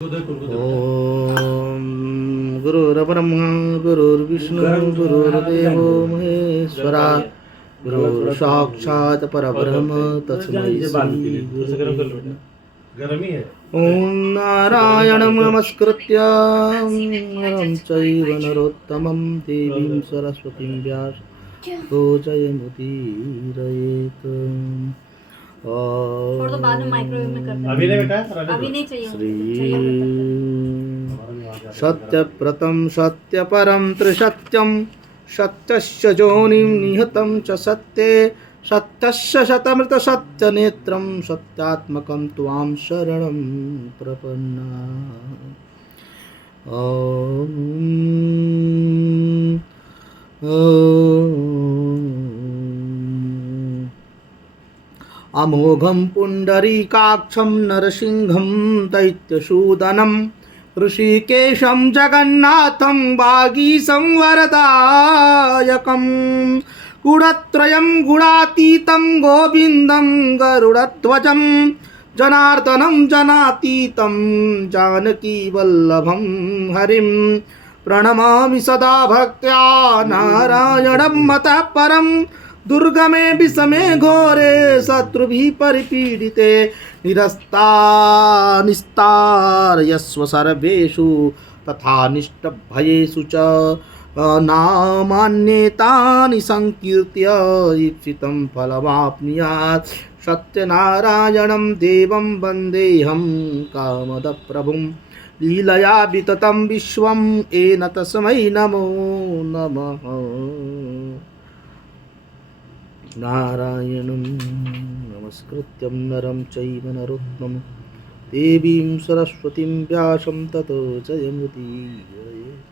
ओम गुरुर्ब्रह्मा गुरुर्विष्णु गुरुर्देवो महेश्वरा गुरु साक्षात् परब्रह्म तस्मै श्री गुरुवे ओम नारायणं नमस्कृत्य नरं चैव नरोत्तमं देवीं सरस्वतीं व्यासं जयमुदीरयेत्। छोड़ दो, बाद में माइक्रोवेव में कर देना। अभी नहीं बेटा, अभी नहीं चाहिए। श्री सत्यव्रतं सत्यपरं त्रिसत्यं सत्यस्य योनिं निहतं च सत्ये सत्यस्य शतमृत सत्यनेत्रं सत्यात्मकं त्वां शरणं प्रपन्ना। अमोघं पुण्डरीकाक्षं नरसिंहं दैत्यसूदनं ऋषिकेशं जगन्नाथं वागीशं वरदायकं गुणत्रयं गुणातीतं गोविन्दं गरुडध्वजं जनार्दनं जनातीतं जानकीवल्लभं हरिं प्रणमामि सदा भक्त्या नारायणं मतः परं दुर्गमे विषमे घोरे शत्रुभिः परिपीडिते निस्तारयस्व सर्वेषु तथा निष्टभयेषु च नामान्येतानि संकीर्त्य ईप्सितं फलमाप्नुयात्। सत्यनारायणं देवं वन्देऽहं कामदप्रभुं लीलया विततं विश्वं येन तस्मै नमो नमः। नारायणं नमस्कृत्यं नरं चैव नरोत्तमं देवीं सरस्वतीं व्यासं ततो जयमुदीरयेत्।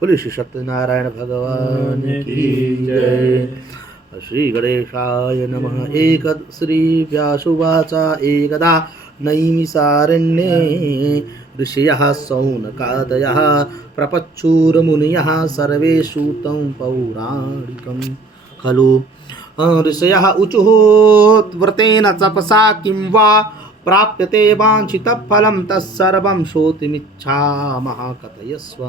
बोले श्री सत्यनारायण भगवान की जय। श्री गणेशाय नमः। एक श्री व्यासुवाच एकदा नैमिषारण्ये ऋषयः शौनकादयः प्रपच्छुर्मुनयः सर्वे सूतं पौराणिकं खलु। ऋषयः ऊचुः व्रतेन तपसा किं वा प्राप्यते वाञ्छितफलं तत्सर्वं श्रोतुमिच्छामः कथयस्व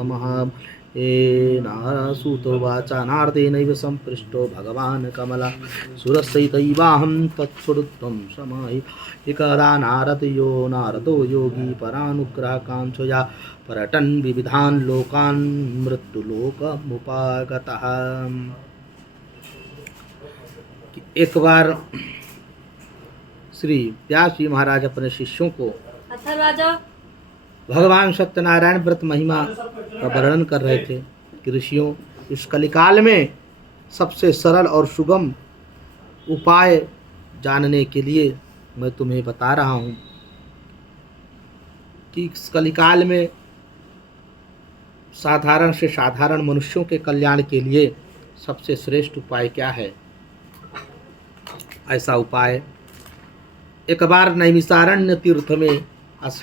नारसूतोवाच। नारदेनैव सम्पृष्टो भगवान् कमला सुरसहितैवाहं तत्सुहृत्वं समाहि। एकदा नारदो योगी परानुग्रहकाङ्क्षया पर्यटन् विविधान् लोकान् मृत्युलोकमुपागतः। एक बार श्री व्यास जी महाराज अपने शिष्यों को भगवान सत्यनारायण व्रत महिमा का वर्णन कर रहे थे कि ऋषियों, इस कलिकाल में सबसे सरल और सुगम उपाय जानने के लिए मैं तुम्हें बता रहा हूँ कि इस कलिकाल में साधारण से साधारण मनुष्यों के कल्याण के लिए सबसे श्रेष्ठ उपाय क्या है। ऐसा उपाय, एक बार नैमिषारण्य तीर्थ में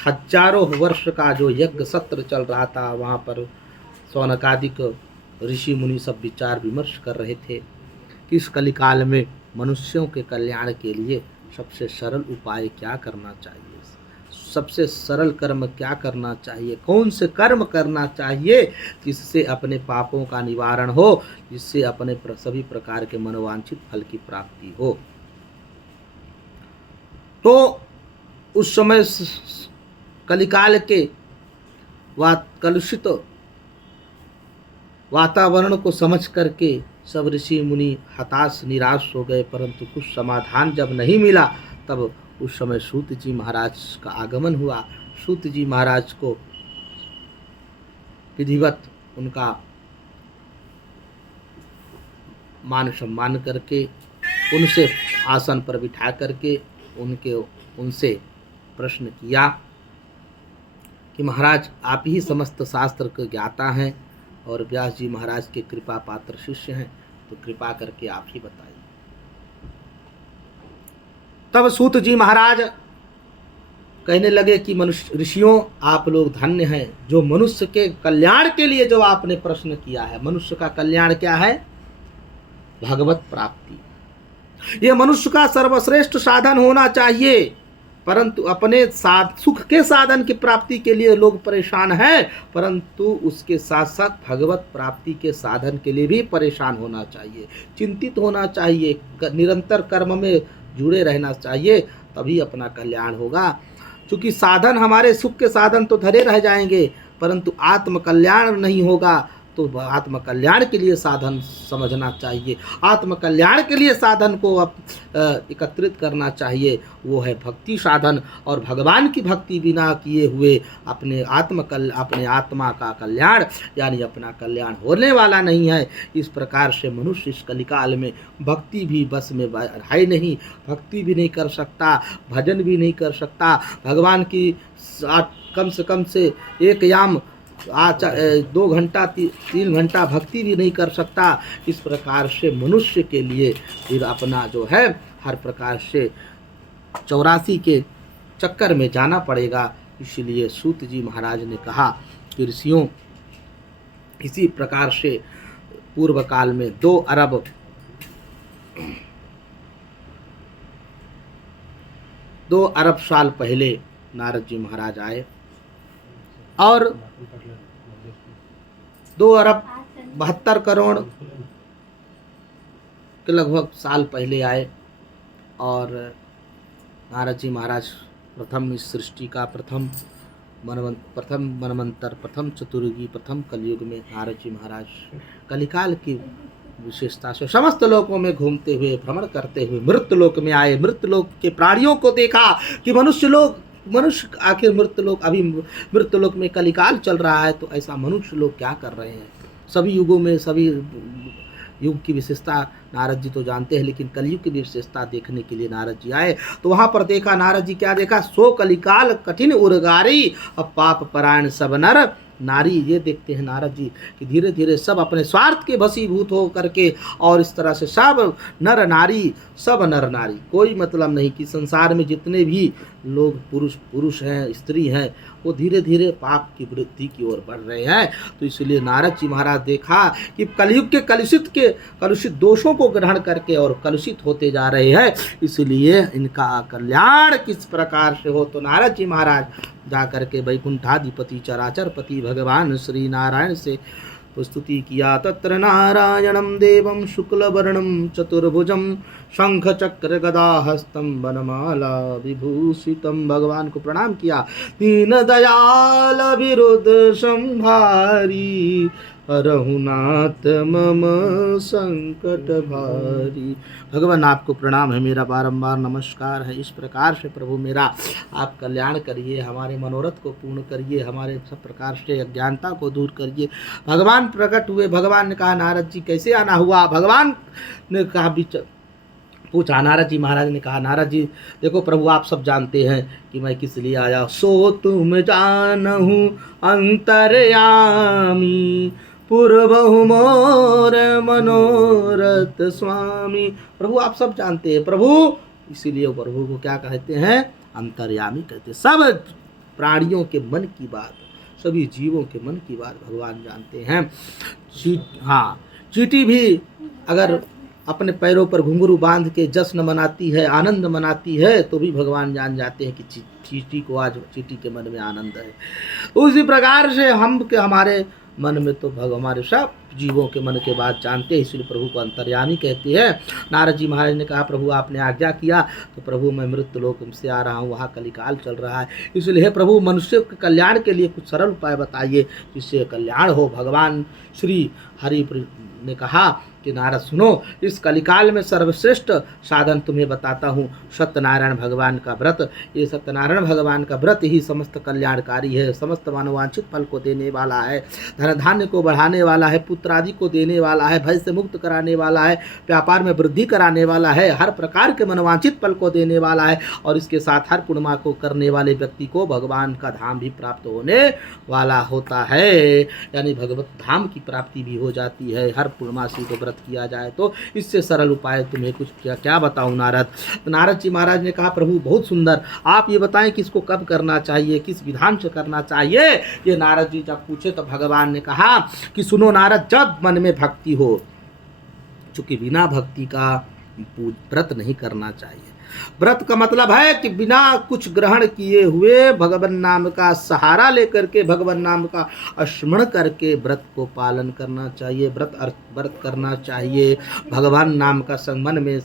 हजारों वर्ष का जो यज्ञ सत्र चल रहा था, वहाँ पर शौनकादिक ऋषि मुनि सब विचार विमर्श कर रहे थे कि इस कलिकाल में मनुष्यों के कल्याण के लिए सबसे सरल उपाय क्या करना चाहिए, सबसे सरल कर्म क्या करना चाहिए, कौन से कर्म करना चाहिए जिससे अपने पापों का निवारण हो, जिससे अपने सभी प्रकार के मनोवांछित फल की प्राप्ति हो। तो उस समय कलिकाल के कलुषित वातावरण को समझ करके सब ऋषि मुनि हताश निराश हो गए, परंतु कुछ समाधान जब नहीं मिला तब उस समय सूत जी महाराज का आगमन हुआ। सूत जी महाराज को विधिवत उनका मान सम्मान करके उनसे आसन पर बिठा करके उनसे प्रश्न किया कि महाराज, आप ही समस्त शास्त्र के ज्ञाता हैं और व्यास जी महाराज के कृपा पात्र शिष्य हैं, तो कृपा करके आप ही बताइए। तब सूत जी महाराज कहने लगे कि मनुष्य ऋषियों, आप लोग धन्य हैं जो मनुष्य के कल्याण के लिए जो आपने प्रश्न किया है। मनुष्य का कल्याण क्या है? भगवत प्राप्ति। ये मनुष्य का सर्वश्रेष्ठ साधन होना चाहिए। परंतु अपने साथ सुख के साधन की प्राप्ति के लिए लोग परेशान हैं, परंतु उसके साथ साथ भगवत प्राप्ति के साधन के लिए भी परेशान होना चाहिए, चिंतित होना चाहिए, निरंतर कर्म में जुड़े रहना चाहिए, तभी अपना कल्याण होगा। क्योंकि साधन हमारे सुख के साधन तो धरे रह जाएंगे, परंतु आत्म कल्याण नहीं होगा। तो आत्म कल्याण के लिए साधन समझना चाहिए, आत्म कल्याण के लिए साधन को एकत्रित करना चाहिए, वो है भक्ति साधन। और भगवान की भक्ति बिना किए हुए अपने आत्मा का कल्याण यानी अपना कल्याण होने वाला नहीं है। इस प्रकार से मनुष्य इस कलिकाल में भक्ति भी बस में है नहीं, भक्ति भी नहीं कर सकता, भजन भी नहीं कर सकता, भगवान की कम से एक याम 2 घंटा 3 घंटा भक्ति भी नहीं कर सकता। इस प्रकार से मनुष्य के लिए फिर अपना जो है हर प्रकार से 84 के चक्कर में जाना पड़ेगा। इसलिए सूत जी महाराज ने कहा कि ऋषियों, इसी प्रकार से पूर्व काल में 2 अरब साल पहले नारद जी महाराज आए और 2 अरब 72 करोड़ के लगभग साल पहले आए और नारद जी महाराज प्रथम इस सृष्टि का प्रथम मनवंतर, प्रथम चतुर्युगी, प्रथम कलयुग में नारद जी महाराज कलिकाल की विशेषता से समस्त लोकों में घूमते हुए भ्रमण करते हुए मृत्युलोक में आए। मृत्युलोक के प्राणियों को देखा कि मनुष्य आखिर मृत्युलोक में कलिकाल चल रहा है, तो ऐसा मनुष्य लोग क्या कर रहे हैं। सभी युगों में सभी युग की विशेषता नारद जी तो जानते हैं, लेकिन कलयुग की विशेषता देखने के लिए नारद जी आए। तो वहाँ पर देखा नारद जी, क्या देखा, सो कलिकाल कठिन उर्गारी, अब पाप परायण सब नर नारी। ये देखते हैं नारद जी कि धीरे धीरे सब अपने स्वार्थ के भसीभूत हो करके और इस तरह से सब नर नारी, कोई मतलब नहीं कि संसार में जितने भी लोग पुरुष हैं, स्त्री हैं, वो धीरे धीरे पाप की वृद्धि की ओर बढ़ रहे हैं। तो इसलिए नारद जी महाराज देखा कि कलयुग के कलुषित दोषों को ग्रहण करके और कलुषित होते जा रहे हैं, इसलिए इनका कल्याण किस प्रकार से हो। तो नारद जी महाराज जाकर के वैकुंठाधिपति चराचरपति भगवान श्री नारायण से स्तुति किया। तत्र नारायणं देवं शुक्लवर्णं चतुर्भुजं शंख चक्र गदा हस्तं वनमाला विभूषितं। भगवान को प्रणाम किया। दीन दयाल विरुद्ध संहारी, रघुनाथ मम संकट भारी। भगवान आपको प्रणाम है, मेरा बारंबार नमस्कार है। इस प्रकार से प्रभु मेरा आप कल्याण करिए, हमारे मनोरथ को पूर्ण करिए, हमारे सब प्रकार से अज्ञानता को दूर करिए। भगवान प्रकट हुए। भगवान ने कहा नारद जी कैसे आना हुआ। भगवान ने कहा पूछा, नारद जी महाराज ने कहा नारद जी देखो प्रभु आप सब जानते हैं कि मैं किस लिए आया। सो तुम जानहु अंतर्यामी, पूर्वहु मोर मनोरथ स्वामी। प्रभु आप सब जानते हैं। प्रभु इसीलिए प्रभु को क्या कहते हैं, अंतर्यामी कहते हैं। सब प्राणियों के मन की बात, सभी जीवों के मन की बात भगवान जानते हैं। चींटी भी अगर अपने पैरों पर घुंघरू बांध के जश्न मनाती है, आनंद मनाती है, तो भी भगवान जान जाते हैं कि चींटी को आज चींटी के मन में आनंद है। उसी प्रकार से हमारे मन में तो हमारे सब जीवों के मन के बात जानते हैं, इसलिए प्रभु को अंतर्यामी कहते हैं। नारद जी महाराज ने कहा प्रभु आपने आज्ञा किया तो प्रभु मैं मृत्युलोक से आ रहा हूँ, वहाँ कलिकाल चल रहा है, इसलिए प्रभु मनुष्य के कल्याण के लिए कुछ सरल उपाय बताइए जिससे कल्याण हो। भगवान श्री हरि ने कहा कि नारद सुनो, इस कलिकाल में सर्वश्रेष्ठ साधन तुम्हें बताता हूँ, सत्यनारायण भगवान का व्रत। ये सत्यनारायण भगवान का व्रत ही समस्त कल्याणकारी है, समस्त मनोवांछित फल को देने वाला है, धन धान्य को बढ़ाने वाला है, पुत्र आदि को देने वाला है, भय से मुक्त कराने वाला है, व्यापार में वृद्धि कराने वाला है, हर प्रकार के मनोवांछित फल को देने वाला है, और इसके साथ हर पुण्यमा को करने वाले व्यक्ति को भगवान का धाम भी प्राप्त होने वाला होता है, यानी भगवत धाम की प्राप्ति भी हो जाती है हर पूर्णमासी को व्रत किया जाए तो। इससे सरल उपाय तुम्हें कुछ क्या बताऊं नारद। तो नारद जी महाराज ने कहा प्रभु बहुत सुंदर, आप ये बताएं कि इसको कब करना चाहिए, किस विधान से करना चाहिए। ये नारद जी जब पूछे तो भगवान ने कहा कि सुनो नारद, जब मन में भक्ति हो, चूंकि बिना भक्ति का व्रत नहीं करना चाहिए। व्रत का मतलब है कि बिना कुछ ग्रहण किए हुए भगवान नाम का सहारा लेकर के भगवान नाम का स्मरण करके व्रत को पालन करना चाहिए, व्रत करना चाहिए। भगवान नाम का मन में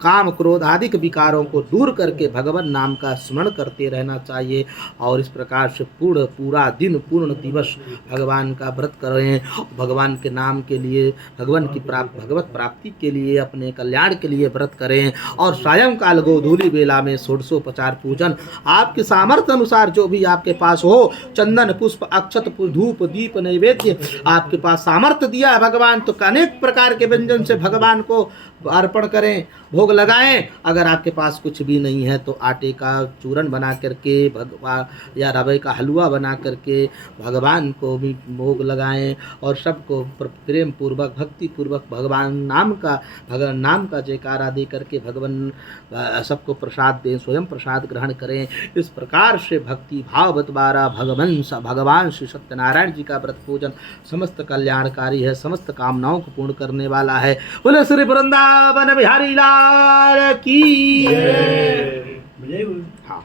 काम क्रोध आदि विकारों को दूर करके भगवान नाम का स्मरण करते रहना चाहिए और इस प्रकार से पूरा दिन पूर्ण दिवस भगवान का व्रत करें। भगवान के नाम के लिए, भगवत प्राप्ति के लिए, अपने कल्याण के लिए व्रत करें और सायंकाल गोधूली बेला में षोडशोपचार पूजन आपके सामर्थ्य अनुसार जो भी आपके पास हो, चंदन पुष्प अक्षत धूप दीप नैवेद्य आपके पास सामर्थ्य दिया है भगवान, तो अनेक प्रकार के व्यंजन से भगवान को अर्पण करें, भोग लगाएं। अगर आपके पास कुछ भी नहीं है तो आटे का चूरन बना करके भगवान या रवे का हलवा बना करके भगवान को भी भोग लगाएं और सबको प्रेम पूर्वक भक्ति पूर्वक भगवान नाम का जयकारा दे करके भगवान सबको प्रसाद दें, स्वयं प्रसाद ग्रहण करें। इस प्रकार से भक्ति भाव द्वारा भगवान श्री सत्यनारायण जी का व्रत पूजन समस्त कल्याणकारी है, समस्त कामनाओं को पूर्ण करने वाला है। बोले श्री वृंदावन बिहारी लाल की। जय। हाँ।